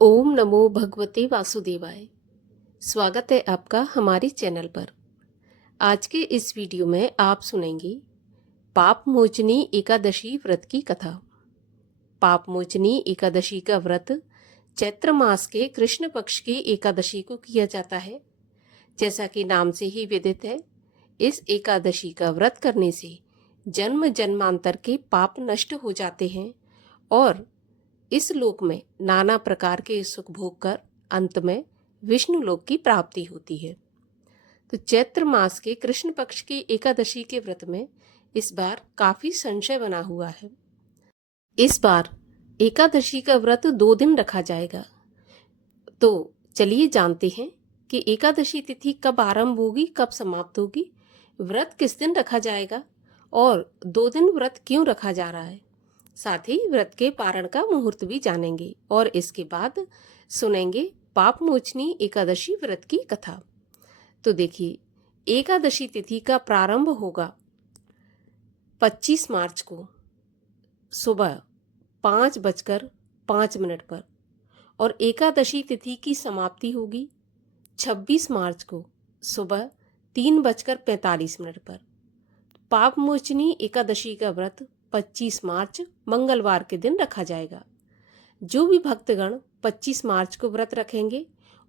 ओम नमो भगवते वासुदेवाय। स्वागत है आपका हमारे चैनल पर। आज के इस वीडियो में आप सुनेंगे पाप मोचनी एकादशी व्रत की कथा। पाप मोचनी एकादशी का व्रत चैत्र मास के कृष्ण पक्ष की एकादशी को किया जाता है। जैसा कि नाम से ही विदित है, इस एकादशी का व्रत करने से जन्म जन्मांतर के पाप नष्ट हो जाते हैं और इस लोक में नाना प्रकार के सुख भोग कर अंत में विष्णु लोक की प्राप्ति होती है। तो चैत्र मास के कृष्ण पक्ष की एकादशी के व्रत में इस बार काफी संशय बना हुआ है। इस बार एकादशी का व्रत 2 दिन रखा जाएगा। तो चलिए जानते हैं कि एकादशी तिथि कब आरंभ होगी, कब समाप्त होगी, व्रत किस दिन रखा जाएगा और 2 दिन व्रत क्यों रखा जा रहा है। साथ ही व्रत के पारण का मुहूर्त भी जानेंगे और इसके बाद सुनेंगे पाप मोचनी एकादशी व्रत की कथा। तो देखिए, एकादशी तिथि का प्रारंभ होगा 25 मार्च को सुबह 5:05 पर और एकादशी तिथि की समाप्ति होगी 26 मार्च को सुबह 3:45 पर। पाप मोचनी एकादशी का व्रत 25 मार्च मंगलवार के दिन रखा जाएगा। जो भी भक्तगण 25 मार्च को व्रत रखेंगे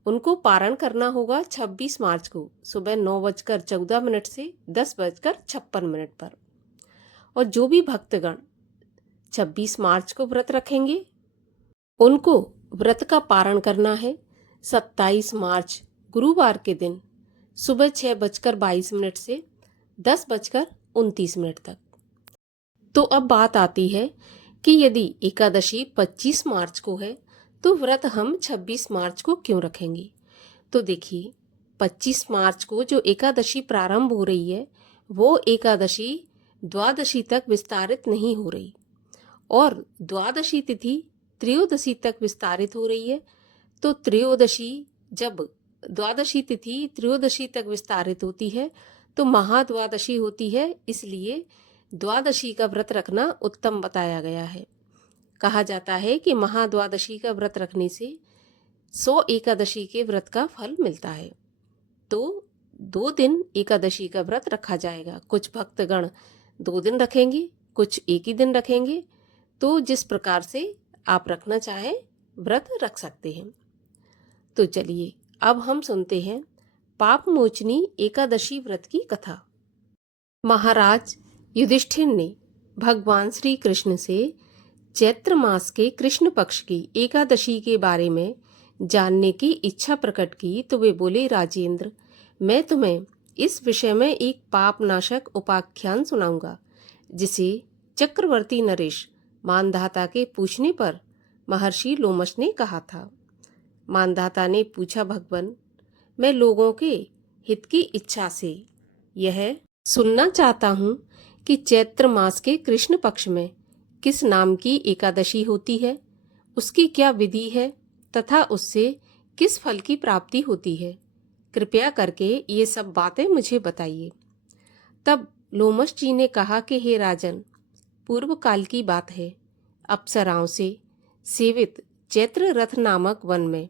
उनको पारण करना होगा 26 मार्च को सुबह 9:14 से 10:56 पर। और जो भी भक्तगण 26 मार्च को व्रत रखेंगे उनको व्रत का पारण करना है 27 मार्च गुरुवार के दिन सुबह 6:22 से 10:29 तक। तो अब बात आती है कि यदि एकादशी 25 मार्च को है तो व्रत हम 26 मार्च को क्यों रखेंगे। तो देखिए, 25 मार्च को जो एकादशी प्रारंभ हो रही है वो एकादशी द्वादशी तक विस्तारित नहीं हो रही और द्वादशी तिथि त्रयोदशी तक विस्तारित हो रही है। तो त्रयोदशी, जब द्वादशी तिथि त्रयोदशी तक विस्तारित होती है तो महाद्वादशी होती है, इसलिए द्वादशी का व्रत रखना उत्तम बताया गया है। कहा जाता है कि महाद्वादशी का व्रत रखने से 100 एकादशी के व्रत का फल मिलता है। तो 2 दिन एकादशी का व्रत रखा जाएगा। कुछ भक्तगण 2 दिन रखेंगे, कुछ एक ही दिन रखेंगे। तो जिस प्रकार से आप रखना चाहें व्रत रख सकते हैं। तो चलिए अब हम सुनते हैं पाप मोचनी एकादशी व्रत की कथा। महाराज युधिष्ठिर ने भगवान श्री कृष्ण से चैत्र मास के कृष्ण पक्ष की एकादशी के बारे में जानने की इच्छा प्रकट की तो वे बोले, राजेंद्र, मैं तुम्हें इस विषय में एक पाप नाशक उपाख्यान सुनाऊंगा जिसे चक्रवर्ती नरेश मानधाता के पूछने पर महर्षि लोमश ने कहा था। मानधाता ने पूछा, भगवान, मैं लोगों के हित की इच्छा से यह सुनना चाहता हूँ कि चैत्र मास के कृष्ण पक्ष में किस नाम की एकादशी होती है, उसकी क्या विधि है तथा उससे किस फल की प्राप्ति होती है। कृपया करके ये सब बातें मुझे बताइए। तब लोमश जी ने कहा कि हे राजन, पूर्व काल की बात है। अप्सराओं से सेवित चैत्र रथ नामक वन में,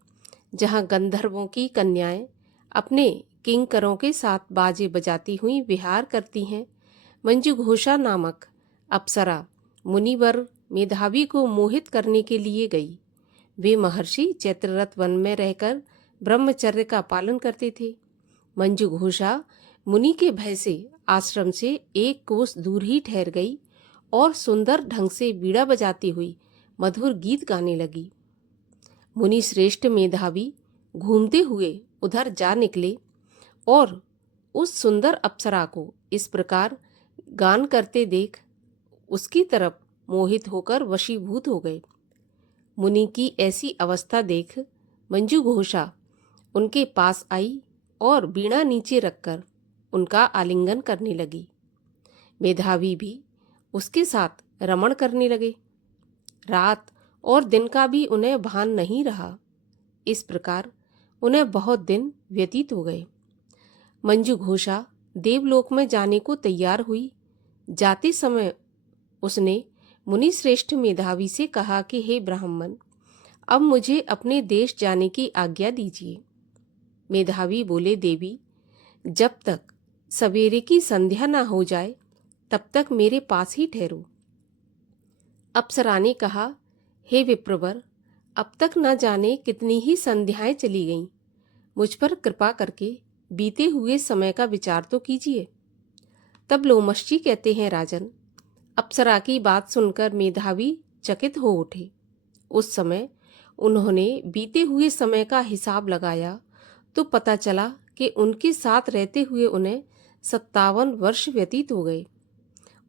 जहाँ गंधर्वों की कन्याएं अपने किंकरों के साथ बाजे बजाती हुई विहार करती हैं, मंजुघोषा नामक अप्सरा मुनिवर मेधावी को मोहित करने के लिए गई। वे महर्षि चैत्ररथ वन में रहकर ब्रह्मचर्य का पालन करते थे। मंजुघोषा मुनि के भय से आश्रम से 1 कोस दूर ही ठहर गई और सुंदर ढंग से बीड़ा बजाती हुई मधुर गीत गाने लगी। मुनि श्रेष्ठ मेधावी घूमते हुए उधर जा निकले और उस सुंदर अप्सरा को इस प्रकार गान करते देख उसकी तरफ मोहित होकर वशीभूत हो गए। मुनि की ऐसी अवस्था देख मंजुघोषा उनके पास आई और बीड़ा नीचे रखकर उनका आलिंगन करने लगी। मेधावी भी उसके साथ रमण करने लगे। रात और दिन का भी उन्हें भान नहीं रहा। इस प्रकार उन्हें बहुत दिन व्यतीत हो गए। मंजुघोषा देवलोक में जाने को तैयार हुई। जाते समय उसने मुनि श्रेष्ठ मेधावी से कहा कि हे ब्राह्मण, अब मुझे अपने देश जाने की आज्ञा दीजिए। मेधावी बोले, देवी, जब तक सवेरे की संध्या ना हो जाए तब तक मेरे पास ही ठहरो। अप्सरा ने कहा, हे विप्रवर, अब तक न जाने कितनी ही संध्याएं चली गईं। मुझ पर कृपा करके बीते हुए समय का विचार तो कीजिए। तब लोमश जी कहते हैं, राजन, अप्सरा की बात सुनकर मेधावी चकित हो उठे। उस समय उन्होंने बीते हुए समय का हिसाब लगाया तो पता चला कि उनके साथ रहते हुए उन्हें 57 वर्ष व्यतीत हो गए।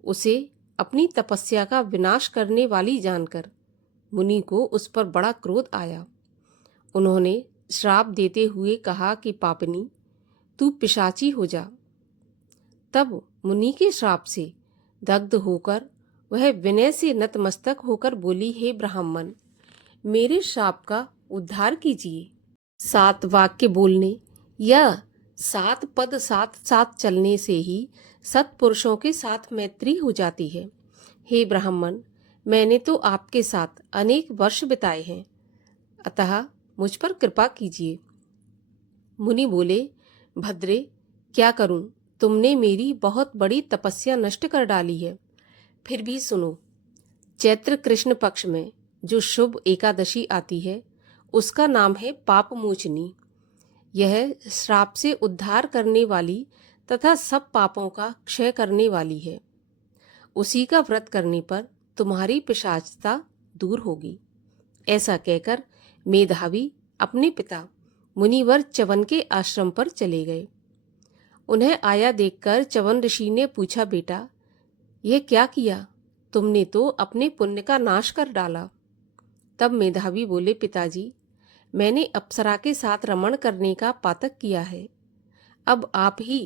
उसे अपनी तपस्या का विनाश करने वाली जानकर मुनि को उस पर बड़ा क्रोध आया। उन्होंने श्राप देते हुए कहा कि पापिनी, तू पिशाची हो जा। तब मुनि के श्राप से दग्ध होकर वह विनय से नतमस्तक होकर बोली, हे ब्राह्मण, मेरे श्राप का उद्धार कीजिए। 7 वाक्य बोलने या 7 पद साथ साथ चलने से ही सत्पुरुषों के साथ मैत्री हो जाती है। हे ब्राह्मण, मैंने तो आपके साथ अनेक वर्ष बिताए हैं, अतः मुझ पर कृपा कीजिए। मुनि बोले, भद्रे, क्या करूं, तुमने मेरी बहुत बड़ी तपस्या नष्ट कर डाली है। फिर भी सुनो, चैत्र कृष्ण पक्ष में जो शुभ एकादशी आती है उसका नाम है पापमोचनी। यह श्राप से उद्धार करने वाली तथा सब पापों का क्षय करने वाली है। उसी का व्रत करने पर तुम्हारी पिशाचता दूर होगी। ऐसा कहकर मेधावी अपने पिता मुनिवर च्यवन के आश्रम पर चले गए। उन्हें आया देखकर च्यवन ऋषि ने पूछा, बेटा, यह क्या किया? तुमने तो अपने पुण्य का नाश कर डाला। तब मेधावी बोले, पिताजी, मैंने अप्सरा के साथ रमण करने का पातक किया है। अब आप ही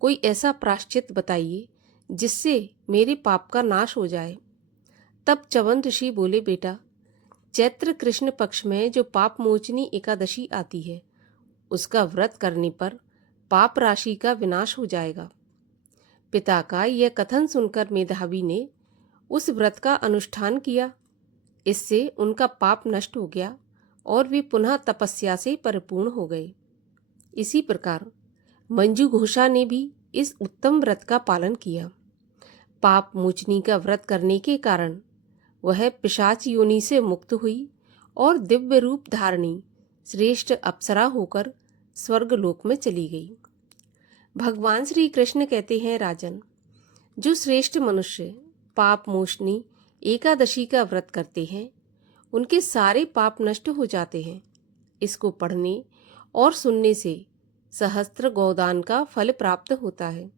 कोई ऐसा प्रायश्चित बताइए जिससे मेरे पाप का नाश हो जाए। तब च्यवन ऋषि बोले, बेटा, चैत्र कृष्ण पक्ष में जो पाप मोचनी एकादशी आती है उसका व्रत करने पर पाप राशि का विनाश हो जाएगा। पिता का यह कथन सुनकर मेधावी ने उस व्रत का अनुष्ठान किया। इससे उनका पाप नष्ट हो गया और वे पुनः तपस्या से परिपूर्ण हो गए। इसी प्रकार मंजू घोषा ने भी इस उत्तम व्रत का पालन किया। पाप मोचनी का व्रत करने के कारण वह पिशाच योनि से मुक्त हुई और दिव्य रूप धारणी श्रेष्ठ अप्सरा होकर स्वर्गलोक में चली गई। भगवान श्री कृष्ण कहते हैं, राजन, जो श्रेष्ठ मनुष्य पाप मोचनी एकादशी का व्रत करते हैं उनके सारे पाप नष्ट हो जाते हैं। इसको पढ़ने और सुनने से सहस्त्र गोदान का फल प्राप्त होता है।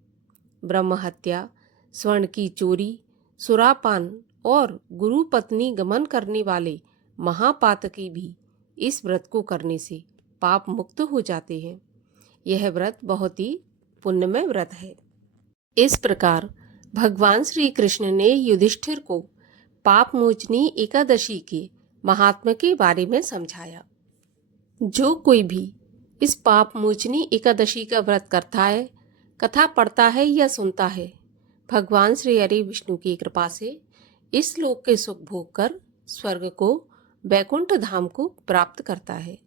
ब्रह्म हत्या, स्वर्ण की चोरी, सुरापान और गुरु पत्नी गमन करने वाले महापातकी भी इस व्रत को करने से पाप मुक्त हो जाते हैं। यह व्रत बहुत ही पुण्यमय व्रत है। इस प्रकार भगवान श्री कृष्ण ने युधिष्ठिर को पाप मोचनी एकादशी के महात्म्य के बारे में समझाया। जो कोई भी इस पाप मोचनी एकादशी का व्रत करता है, कथा पढ़ता है या सुनता है, भगवान श्री हरि विष्णु की कृपा से इस लोक के सुख भोग कर स्वर्ग को, वैकुंठ धाम को प्राप्त करता है।